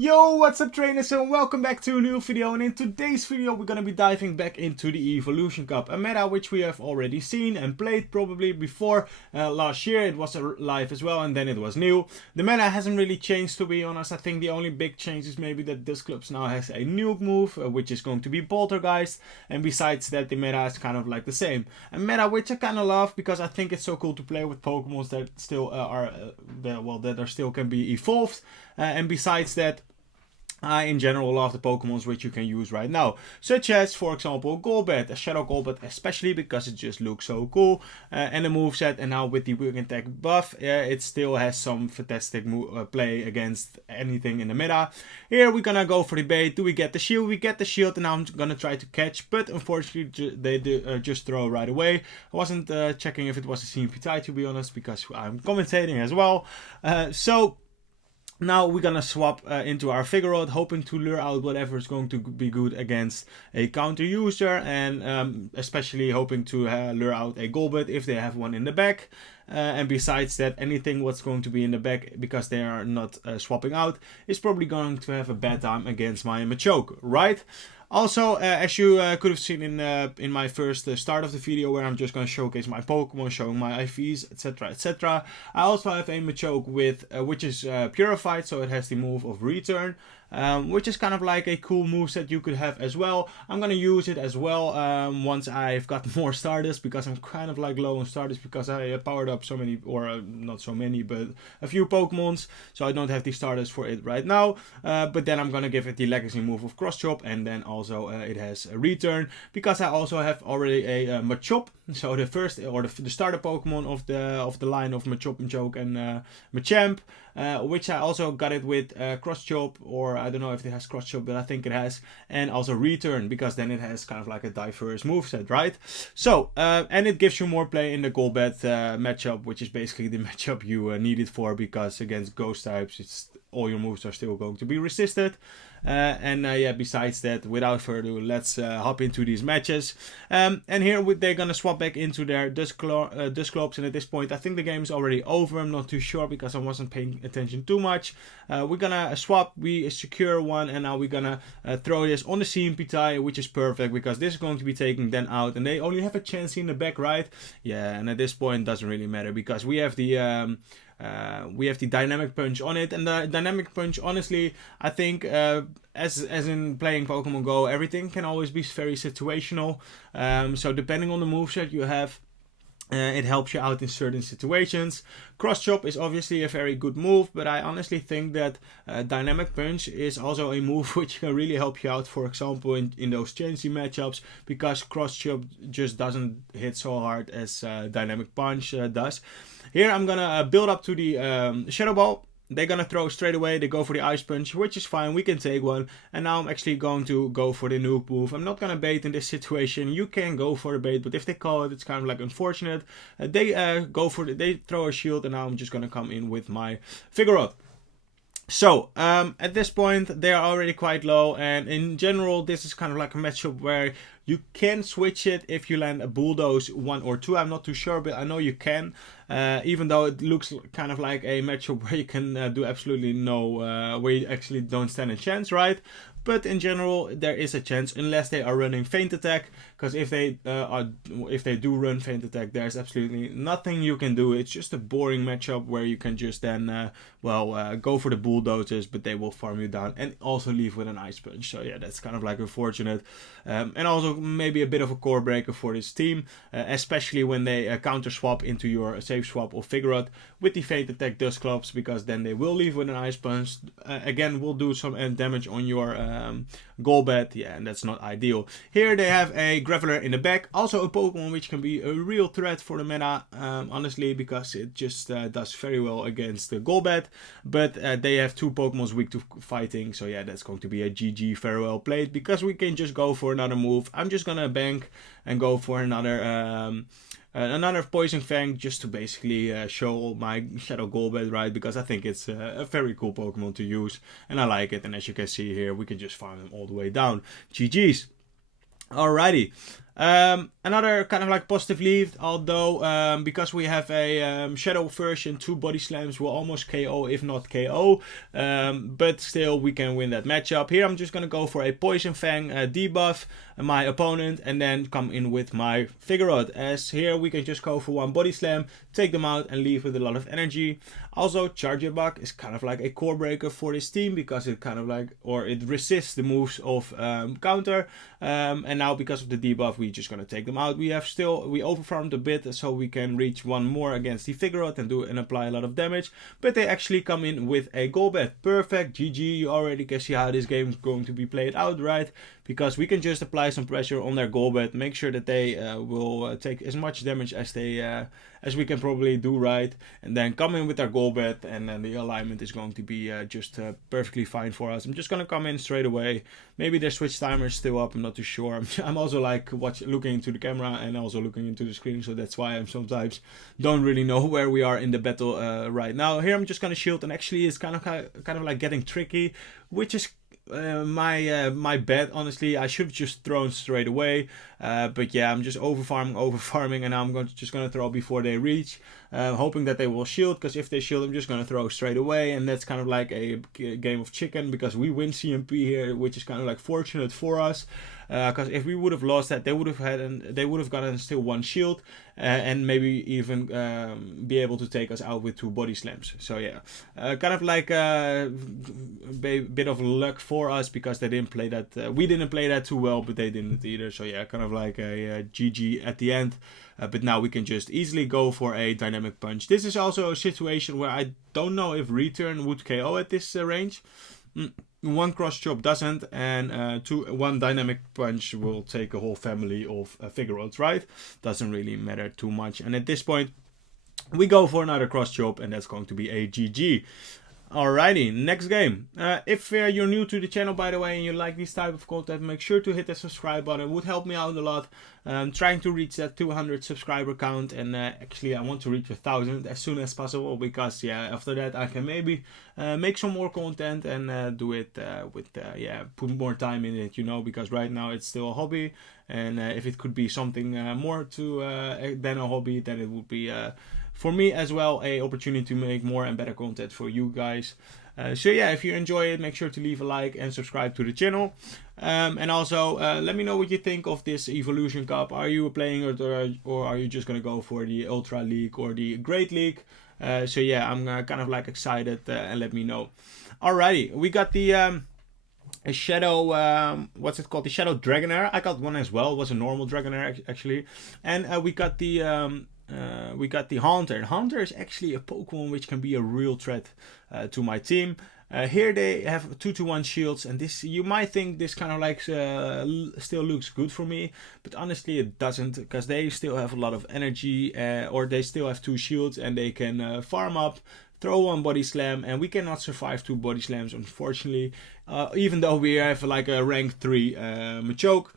Yo, what's up trainers, and welcome back to a new video. And in today's video we're gonna be diving back into the Evolution Cup, a meta which we have already seen and played probably before. Last year it was live as well, and then it was new. The meta hasn't really changed, to be honest. I think the only big change is maybe that Dusclops now has a nuke move, which is going to be Poltergeist, and besides that the meta is kind of like the same. A meta which I kind of love because I think it's so cool to play with Pokemons that still that still can be evolved, and besides that, I in general love the Pokemons which you can use right now, such as for example Golbat, a Shadow Golbat, especially because it just looks so cool, and the moveset, and now with the Weak Attack buff, it still has some fantastic play against anything in the meta. Here we're gonna go for the bait. Do we get the shield? We get the shield, and now I'm gonna try to catch, but unfortunately they just throw right away. I wasn't checking if it was a CMP tie, to be honest, because I'm commentating as well. Now we're gonna swap into our Vigoroth, hoping to lure out whatever is going to be good against a counter user, and especially hoping to lure out a Golbat if they have one in the back. And besides that, anything what's going to be in the back, because they are not swapping out, is probably going to have a bad time against my Machoke, right? Also, as you could have seen in my first start of the video, where I'm just going to showcase my Pokemon, showing my IVs, etc, etc. I also have a Machoke with which is purified, so it has the move of Return, which is kind of like a cool moveset you could have as well. I'm going to use it as well once I've got more Stardust, because I'm kind of like low on Stardust, because I powered up so many, or not so many, but a few Pokemons, so I don't have the Stardust for it right now. But then I'm going to give it the Legacy move of Cross Chop, and then also it has a Return, because I also have already a Machop, so the first, or the starter Pokemon of the line of Machop, Machoke, and Machamp, which I also got it with Cross Chop, or I don't know if it has Cross Chop, but I think it has, and also Return, because then it has kind of like a diverse moveset, right? So, and it gives you more play in the Golbat matchup, which is basically the matchup you need it for, because against Ghost types, all your moves are still going to be resisted. Yeah, besides that, without further ado, let's hop into these matches. And here they're gonna swap back into their Dusclops, and at this point I think the game is already over. I'm not too sure because I wasn't paying attention too much. We're gonna swap, we secure one, and now we're gonna throw this on the CMP tie, which is perfect, because this is going to be taken then out, and they only have a chance in the back, right? Yeah, and at this point it doesn't really matter, because we have the Dynamic Punch on it, and the Dynamic Punch, honestly, I think as in playing Pokemon Go, everything can always be very situational. So depending on the moveset you have, it helps you out in certain situations. Cross Chop is obviously a very good move, but I honestly think that Dynamic Punch is also a move which can really help you out, for example, in those changey matchups, because Cross Chop just doesn't hit so hard as Dynamic Punch does. Here I'm gonna build up to the Shadow Ball. They're gonna throw straight away, they go for the Ice Punch, which is fine, we can take one. And now I'm actually going to go for the nuke move. I'm not gonna bait in this situation. You can go for the bait, but if they call it, it's kind of like unfortunate. They throw a shield, and now I'm just gonna come in with my Vigoroth. So, at this point, they are already quite low, and in general, this is kind of like a matchup where you can switch it if you land a Bulldoze 1 or 2. I'm not too sure, but I know you can, even though it looks kind of like a matchup where you can do absolutely no, where you actually don't stand a chance, right? But in general, there is a chance, unless they are running Feint Attack, because if they do run Feint Attack, there's absolutely nothing you can do. It's just a boring matchup where you can just then go for the Bulldozers, but they will farm you down and also leave with an Ice Punch. So yeah, that's kind of like unfortunate, and also maybe a bit of a core breaker for this team, especially when they counter swap into your safe swap of Vigoroth with the Feint Attack Dusclops, because then they will leave with an Ice Punch. Again, will do some damage on your Golbat, yeah, and that's not ideal. Here they have a Graveler in the back, also a Pokemon which can be a real threat for the meta, honestly, because it just does very well against the Golbat, but they have two Pokemons weak to fighting, so yeah, that's going to be a GG, very well played, because we can just go for another move. I'm just gonna bank and go for another Poison Fang, just to basically show my Shadow Golbat, right? Because I think it's a very cool Pokemon to use, and I like it. And as you can see here, we can just farm them all the way down. GG's. Alrighty. Another kind of like positive lead, although because we have a shadow version, 2 body slams will almost KO, if not KO. But still, we can win that matchup. Here I'm just gonna go for a Poison Fang debuff my opponent, and then come in with my Vigoroth, as here we can just go for 1 body slam, take them out, and leave with a lot of energy. Also, Charger Bug is kind of like a core breaker for this team, because it kind of like, or it resists the moves of counter. And now because of the debuff, we're just gonna take them out. We overfarmed a bit, so we can reach 1 more against the Vigoroth and apply a lot of damage. But they actually come in with a Golbat. Perfect, GG. You already can see how this game is going to be played out, right? Because we can just apply some pressure on their Golbat, make sure that they will take as much damage as we can probably do, right? And then come in with our Golbat, and then the alignment is going to be just perfectly fine for us. I'm just gonna come in straight away. Maybe their switch timer is still up, I'm not too sure. I'm also like looking into the camera and also looking into the screen, so that's why I sometimes don't really know where we are in the battle right now. Here I'm just gonna shield, and actually it's kind of like getting tricky, which is my bad, honestly. I should have just thrown straight away, but yeah, I'm just overfarming, and now I'm just gonna throw before they reach, hoping that they will shield, because if they shield, I'm just gonna throw straight away, and that's kind of like a game of chicken, because we win CMP here, which is kind of like fortunate for us, because if we would have lost that, they would have gotten still 1 shield, and maybe even be able to take us out with 2 body slams. So yeah, kind of like a bit of luck for us, because they didn't play that. We didn't play that too well, but they didn't either. So yeah, kind of like a GG at the end. But now we can just easily go for a dynamic punch. This is also a situation where I don't know if return would KO at this range. 1 cross chop doesn't, and 1 dynamic punch will take a whole family of Vigoroths, right? Doesn't really matter too much. And at this point, we go for another cross chop, and that's going to be a GG. Alrighty, next game. If you're new to the channel, by the way, and you like this type of content, make sure to hit the subscribe button. It would help me out a lot. Trying to reach that 200 subscriber count, and actually I want to reach 1,000 as soon as possible, because yeah, after that I can maybe make some more content and do it with put more time in it, you know, because right now it's still a hobby, and if it could be something more to than a hobby, then it would be for me as well a opportunity to make more and better content for you guys. So yeah, if you enjoy it, make sure to leave a like and subscribe to the channel. And also let me know what you think of this Evolution Cup. Are you playing it, or are you just gonna go for the Ultra League or the Great League? So yeah, I'm kind of like excited, and let me know. Alrighty, we got the a Shadow, what's it called? The Shadow Dragonair. I got one as well. It was a normal Dragonair actually, and we got the Haunter. Haunter is actually a Pokemon which can be a real threat to my team. Here they have 2-1 shields, and this, you might think this kind of like still looks good for me, but honestly it doesn't, because they still have a lot of energy, or they still have 2 shields, and they can farm up, throw 1 body slam, and we cannot survive 2 body slams, unfortunately, even though we have like a rank 3 Machoke.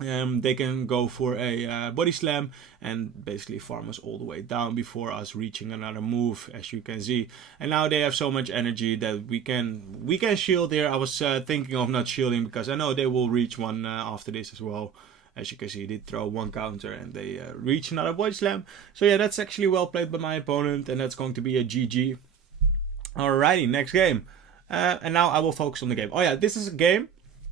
They can go for a body slam and basically farm us all the way down before us reaching another move, as you can see. And now they have so much energy that we can shield here. I was thinking of not shielding, because I know they will reach 1 after this as well. As you can see, they throw 1 counter and they reach another body slam. So yeah, that's actually well played by my opponent, and that's going to be a GG. Alrighty, next game. And now I will focus on the game. Oh yeah, this is a game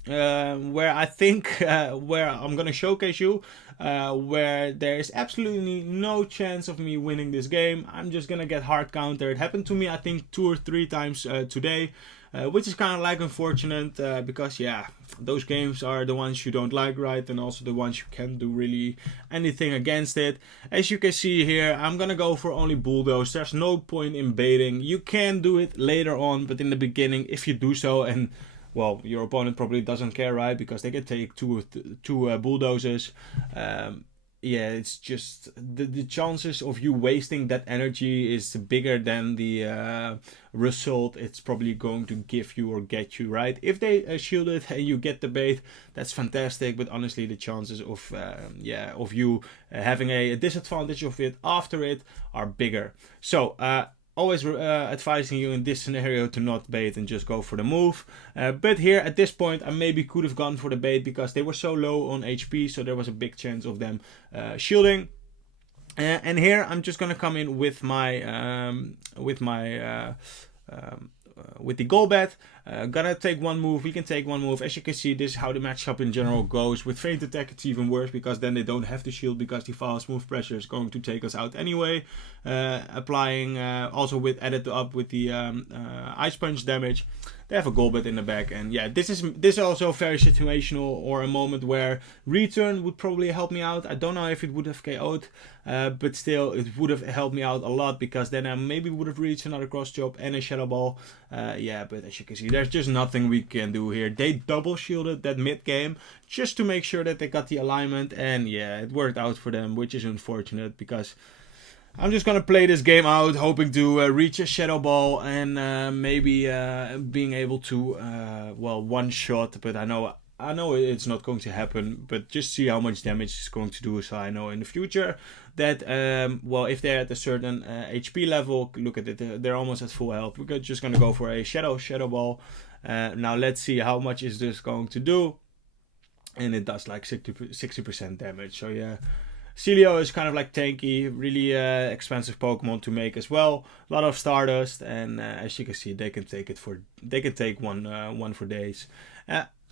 where I think where I'm gonna showcase you where there is absolutely no chance of me winning this game. I'm just gonna get hard countered. It happened to me I think 2 or 3 times today, which is kind of like unfortunate, because yeah, those games are the ones you don't like, right? And also the ones you can't do really anything against it. As you can see here, I'm gonna go for only Bulldoze. There's no point in baiting. You can do it later on, but in the beginning, if you do so, and well, your opponent probably doesn't care, right? Because they can take two Bulldozes. Yeah, it's just the chances of you wasting that energy is bigger than the result it's probably going to give you or get you, right? If they shield it and you get the bait, that's fantastic. But honestly, the chances of you having a disadvantage of it after it are bigger. So always advising you in this scenario to not bait and just go for the move. But here at this point I maybe could have gone for the bait because they were so low on HP, so there was a big chance of them shielding. And here I'm just gonna come in with my with the Golbat. Gonna take one move. We can take one move. As you can see, this is how the matchup in general goes. With Feint Attack it's even worse because then they don't have to shield because the Foul Smooth Pressure is going to take us out anyway. Applying also with added up with the Ice Punch damage. They have a Golbat in the back, and yeah, this is also very situational, or a moment where return would probably help me out. I don't know if it would have KO'd, but still it would have helped me out a lot because then I maybe would have reached another cross chop and a Shadow Ball. Yeah, but as you can see, there's just nothing we can do here. They double shielded that mid game just to make sure that they got the alignment, and yeah, it worked out for them, which is unfortunate because I'm just gonna play this game out, hoping to reach a Shadow Ball and maybe being able to well, one shot. But I know it's not going to happen. But just see how much damage it's going to do, so I know in the future that well, if they're at a certain HP level, look at it, they're almost at full health. We're just gonna go for a Shadow Ball. Now let's see how much is this going to do, and it does like 60% damage. So yeah. Celio is kind of like tanky, really expensive Pokemon to make as well. A lot of Stardust, and as you can see, they can take one for days.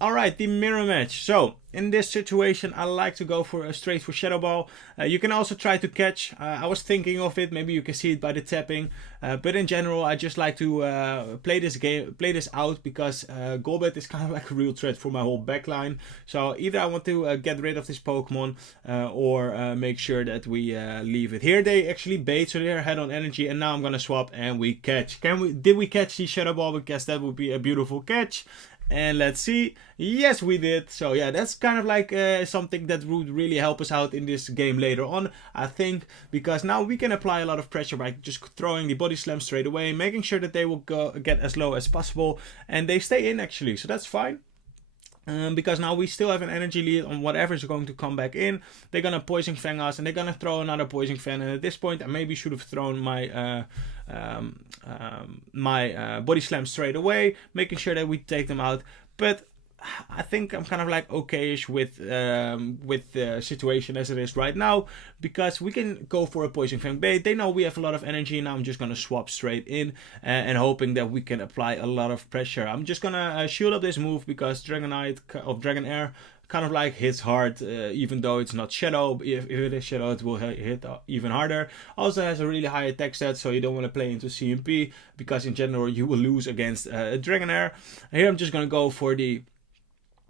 Alright, the mirror match. So, in this situation, I like to go for straight for Shadow Ball. You can also try to catch. I was thinking of it, maybe you can see it by the tapping. But in general, I just like to play this out because Golbat is kind of like a real threat for my whole backline. So, either I want to get rid of this Pokemon or make sure that we leave it. Here they actually bait, so they're head on energy, and now I'm gonna swap and we catch. Did we catch the Shadow Ball? Because that would be a beautiful catch. And let's see, yes we did. So yeah, that's kind of like something that would really help us out in this game later on, I think, because now we can apply a lot of pressure by just throwing the Body Slam straight away, making sure that they will get as low as possible, and they stay in actually, so that's fine. Because now we still have an energy lead on whatever is going to come back in. They're gonna Poison Fang us, and they're gonna throw another Poison Fang. And at this point, I maybe should have thrown my Body Slam straight away, making sure that we take them out. But I think I'm kind of like okayish with the situation as it is right now, because we can go for a Poison Fang bait. They know we have a lot of energy. Now I'm just gonna swap straight in and hoping that we can apply a lot of pressure. I'm just gonna shield up this move because Dragonite of Dragonair kind of like hits hard, even though it's not Shadow. If it is Shadow, it will hit even harder. Also has a really high attack stat, so you don't want to play into CMP because in general you will lose against Dragonair. Here I'm just gonna go for the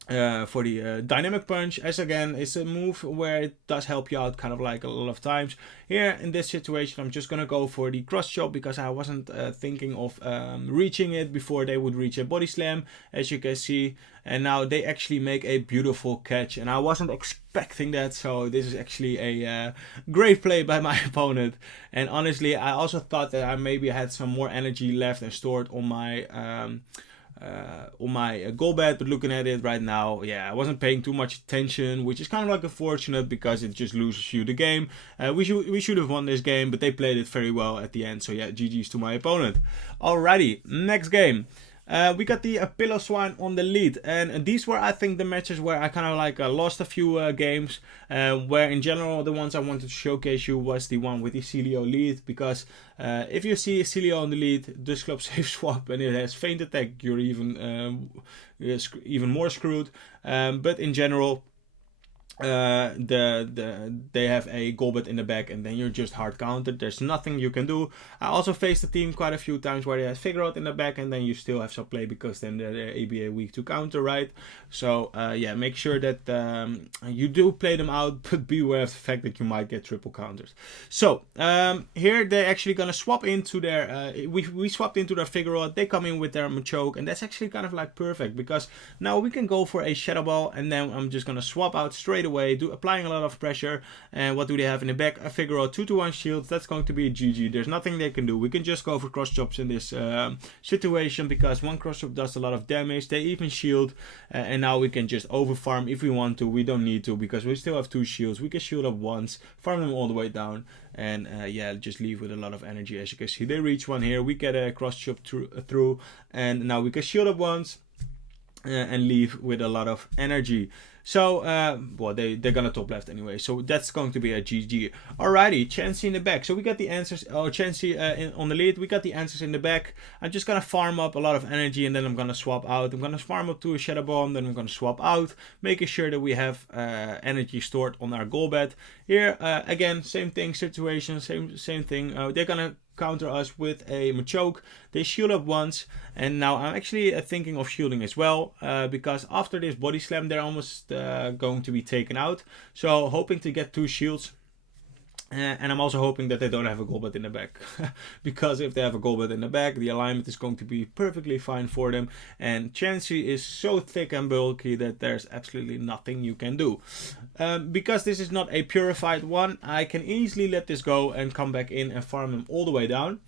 Dynamic Punch, as again it's a move where it does help you out kind of like a lot of times. Here in this situation I'm just gonna go for the Cross Chop because I wasn't thinking of reaching it before they would reach a Body Slam, as you can see, and now they actually make a beautiful catch, and I wasn't expecting that, so this is actually a great play by my opponent. And honestly, I also thought that I maybe had some more energy left and stored on my Golbat, but looking at it right now, yeah, I wasn't paying too much attention, which is kind of like unfortunate because it just loses you the game. We should have won this game, but they played it very well at the end, so yeah, GG's to my opponent. Alrighty, next game. We got the Piloswine on the lead, and these were, I think, the matches where I kind of like lost a few games, where in general the ones I wanted to showcase you was the one with the Celio lead, because if you see Celio on the lead, Dusclops safe swap and it has Feint Attack, you're even more screwed, but in general they have a Golbat in the back, and then you're just hard countered. There's nothing you can do. I also faced the team quite a few times where they have Figure Out in the back, and then you still have some play because then they're ABA weak to counter, right? So yeah, make sure that you do play them out, but beware of the fact that you might get triple counters. So here they're actually gonna swap into their we swapped into their Figure Out. They come in with their Machoke, and that's actually kind of like perfect because now we can go for a Shadow Ball, and then I'm just gonna swap out straight away, applying a lot of pressure. And what do they have in the back? A Figaro 2-1 shields. That's going to be a GG. There's nothing they can do. We can just go for cross chops in this situation, because one cross chop does a lot of damage. They even shield, and now we can just over farm if we want to. We don't need to, because we still have 2 shields. We can shield up once, farm them all the way down, and yeah, just leave with a lot of energy. As you can see, they reach one here. We get a cross chop through, and now we can shield up once and leave with a lot of energy. So, well, they're gonna top left anyway, so that's going to be a GG. Alrighty, Chansey in the back. So we got the answers, Chansey on the lead, we got the answers in the back. I'm just gonna farm up a lot of energy, and then I'm gonna swap out. I'm gonna farm up to a Shadow Ball, then I'm gonna swap out, making sure that we have energy stored on our Golbat. Here, again, same thing, situation, same thing. They're gonna counter us with a Machoke. They shield up once, and now I'm actually thinking of shielding as well, because after this body slam they're almost going to be taken out. So hoping to get 2 shields. And I'm also hoping that they don't have a Golbat in the back, because if they have a Golbat in the back, the alignment is going to be perfectly fine for them. And Chansey is so thick and bulky that there's absolutely nothing you can do. Because this is not a purified one, I can easily let this go and come back in and farm them all the way down.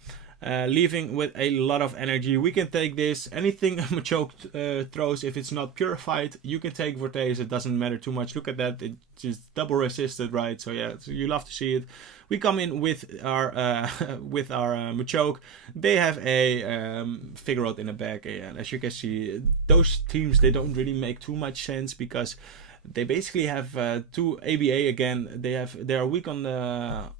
Leaving with a lot of energy. We can take this. Anything Machoke throws, if it's not purified, you can take Vortex. It doesn't matter too much. Look at that. It's just double resisted, right? So yeah, so you love to see it. We come in with our Machoke. They have a Figaro in the back. And as you can see, those teams, they don't really make too much sense, because they basically have 2 ABA again. They are weak on the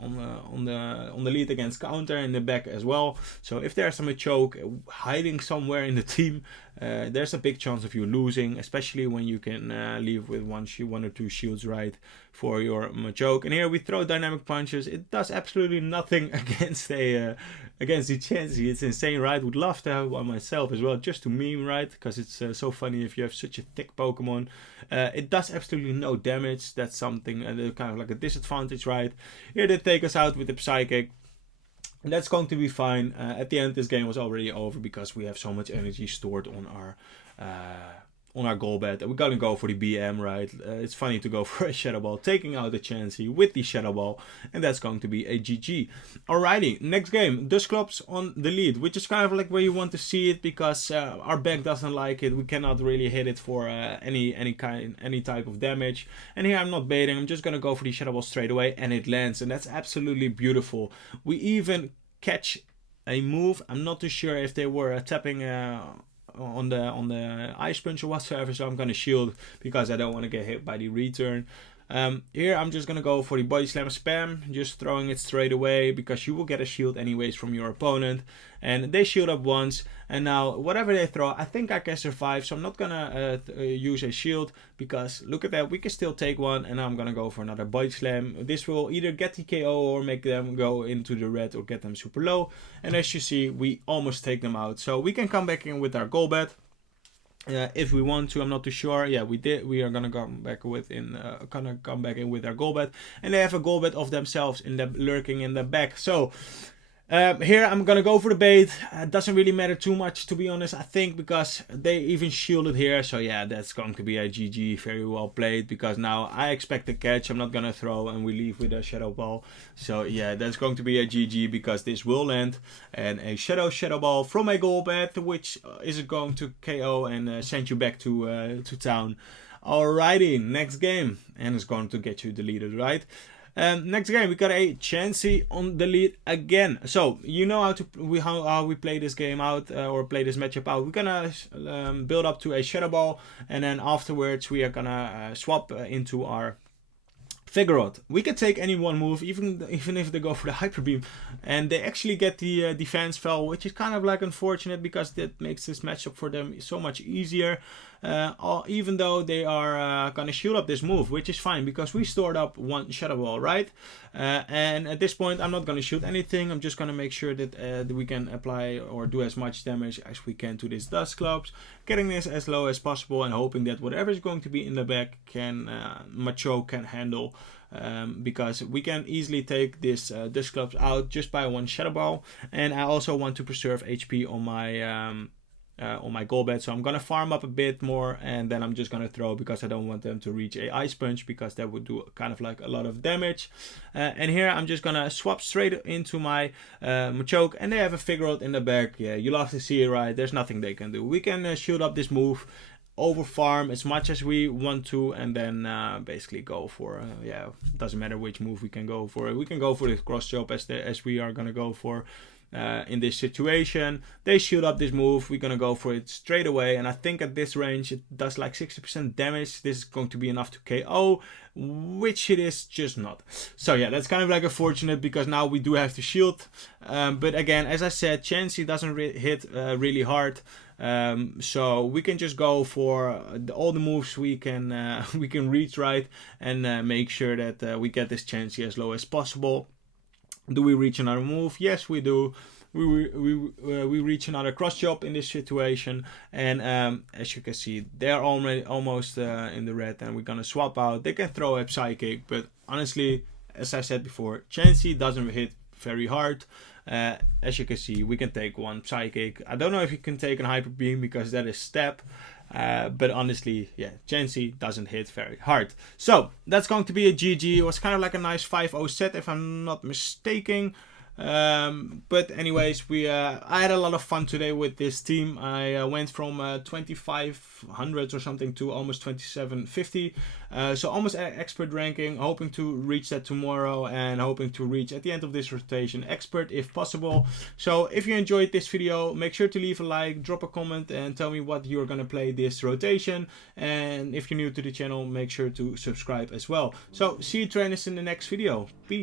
lead against counter, in the back as well. So if there's a Machoke hiding somewhere in the team, there's a big chance of you losing, especially when you can leave with 1 or 2 shields right for your Machoke. And here we throw dynamic punches. It does absolutely nothing against the Chansey. It's insane, right? Would love to have one myself as well, just to meme, right? Because it's so funny if you have such a thick Pokemon. It does absolutely no damage. That's something kind of like a disadvantage, right? Here they take us out with the Psychic. And that's going to be fine. At the end, this game was already over, because we have so much energy stored on our Golbat. We're gonna go for the BM, right? It's funny to go for a Shadow Ball, taking out the Chansey with the Shadow Ball, and that's going to be a GG. Alrighty, next game, Dusclops on the lead, which is kind of like where you want to see it, because our back doesn't like it. We cannot really hit it for any type of damage. And here I'm not baiting. I'm just gonna go for the Shadow Ball straight away, and it lands, and that's absolutely beautiful. We even catch a move. I'm not too sure if they were tapping on the Ice Punch or whatsoever, so I'm gonna shield, because I don't want to get hit by the return. Here I'm just gonna go for the Body Slam spam, just throwing it straight away, because you will get a shield anyways from your opponent. And they shield up once, and now whatever they throw, I think I can survive, so I'm not gonna use a shield, because look at that, we can still take one. And now I'm gonna go for another Body Slam. This will either get the KO or make them go into the red, or get them super low. And as you see, we almost take them out, so we can come back in with our Golbat. If we want to, I'm not too sure. Yeah, we did. We are gonna come back in with our Golbat, and they have a Golbat of themselves lurking in the back. So here I'm gonna go for the bait. Doesn't really matter too much, to be honest, I think, because they even shielded here. So yeah, that's going to be a GG. Very well played, because now I expect a catch. I'm not gonna throw, and we leave with a Shadow Ball. So yeah, that's going to be a GG, because this will land, and a Shadow Ball from a Golbat, which is going to KO and send you back to town. Alrighty, next game, and it's going to get you deleted, right? Next game, we got a Chansey on the lead again. So you know how we play this game out, or play this matchup out. We're gonna build up to a Shadow Ball, and then afterwards we are gonna swap into our Figaro. We can take any one move, even if they go for the Hyper Beam, and they actually get the defense fell, which is kind of like unfortunate, because that makes this matchup for them so much easier. Even though they are gonna shield up this move, which is fine, because we stored up one Shadow Ball, right? And at this point, I'm not gonna shoot anything. I'm just gonna make sure that we can apply or do as much damage as we can to this Dusclops, getting this as low as possible, and hoping that whatever is going to be in the back Machoke can handle. Because we can easily take this Dusclops out just by one Shadow Ball, and I also want to preserve HP on my on my Golbat. So I'm gonna farm up a bit more, and then I'm just gonna throw, because I don't want them to reach a Ice Punch, because that would do kind of like a lot of damage. And here I'm just gonna swap straight into my Machoke, and they have a Vigoroth in the back. Yeah, you love to see it, right? There's nothing they can do. We can shield up this move, over farm as much as we want to, and then basically go for yeah, doesn't matter which move we can go for. We can go for the cross chop as we are gonna go for in this situation. They shield up this move, we're gonna go for it straight away, and I think at this range it does like 60% damage. This is going to be enough to KO, which it is just not. So yeah, that's kind of like unfortunate, because now we do have to shield, but again, as I said, Chansey doesn't hit really hard. So we can just go for all the moves we can reach, right, and make sure that we get this Chansey as low as possible. Do we reach another move? Yes, we do. We reach another cross chop in this situation, and as you can see, they're already almost in the red, and we're gonna swap out. They can throw a Psychic, but honestly, as I said before, Chansey doesn't hit very hard. As you can see, we can take one Psychic. I don't know if you can take a Hyper Beam, because that is step. But honestly, yeah, Chansey doesn't hit very hard. So that's going to be a GG. It was kind of like a nice 5-0 set, if I'm not mistaken. But anyways, I had a lot of fun today with this team. I went from 2500 or something to almost 2750, so almost expert ranking, hoping to reach that tomorrow, and hoping to reach at the end of this rotation expert if possible. So if you enjoyed this video, make sure to leave a like, drop a comment, and tell me what you're gonna play this rotation. And if you're new to the channel, make sure to subscribe as well. So see you trainers in the next video. Peace.